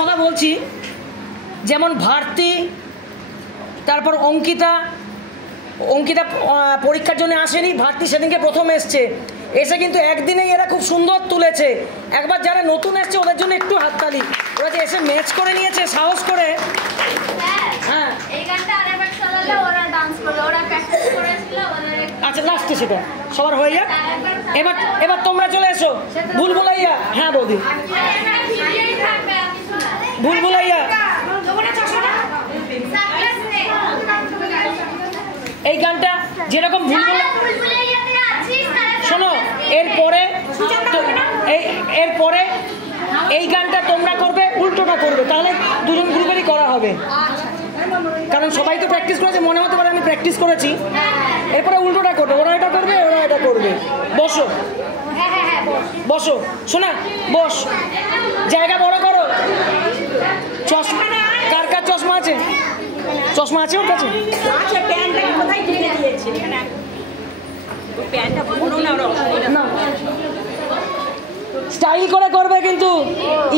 কথা বলছি, যেমন ভারতী, তারপর অঙ্কিতা পরীক্ষার জন্য আসেনি, ভারতী সেদিনকে প্রথম এসছে, এসে কিন্তু একদিনেই এরা খুব সুন্দর তুলেছে। একবার যারা নতুন এসছে ওদের জন্য একটু হাততালি, ওরা যে এসে ম্যাচ করে নিয়েছে সাহস করে। হ্যাঁ আচ্ছা লাস্টে সেটা সবার হয়ে যাক। এবার তোমরা চলে এসো। ভুলভুলাইয়া, হ্যাঁ বৌদি, ভুলভুলাইয়া এই গানটা যেরকম শোনো, এরপরে এই গানটা তোমরা করবে, উল্টোটা করবে, তাহলে দুজন গ্রুপেরই করা হবে। কারণ সবাই তো প্র্যাকটিস করেছে, মনে হতে পারে আমি প্র্যাকটিস করেছি। এরপরে উল্টোটা করবে, ওরা এটা করবে, ওরা এটা করবে। বসো বসো, শোনা বস, জায়গা বড় করো। চশমা কার কার চশমা আছে? চশমা আছে ওর কাছে? স্টাইল করে করবে কিন্তু,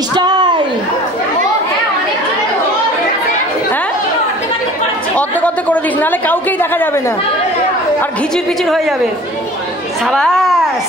স্টাইল। হ্যাঁ অর্ধেক অর্ধেক করে দিস, নাহলে কাউকেই দেখা যাবে না আর ঘিচির পিচির হয়ে যাবে। সাবাস।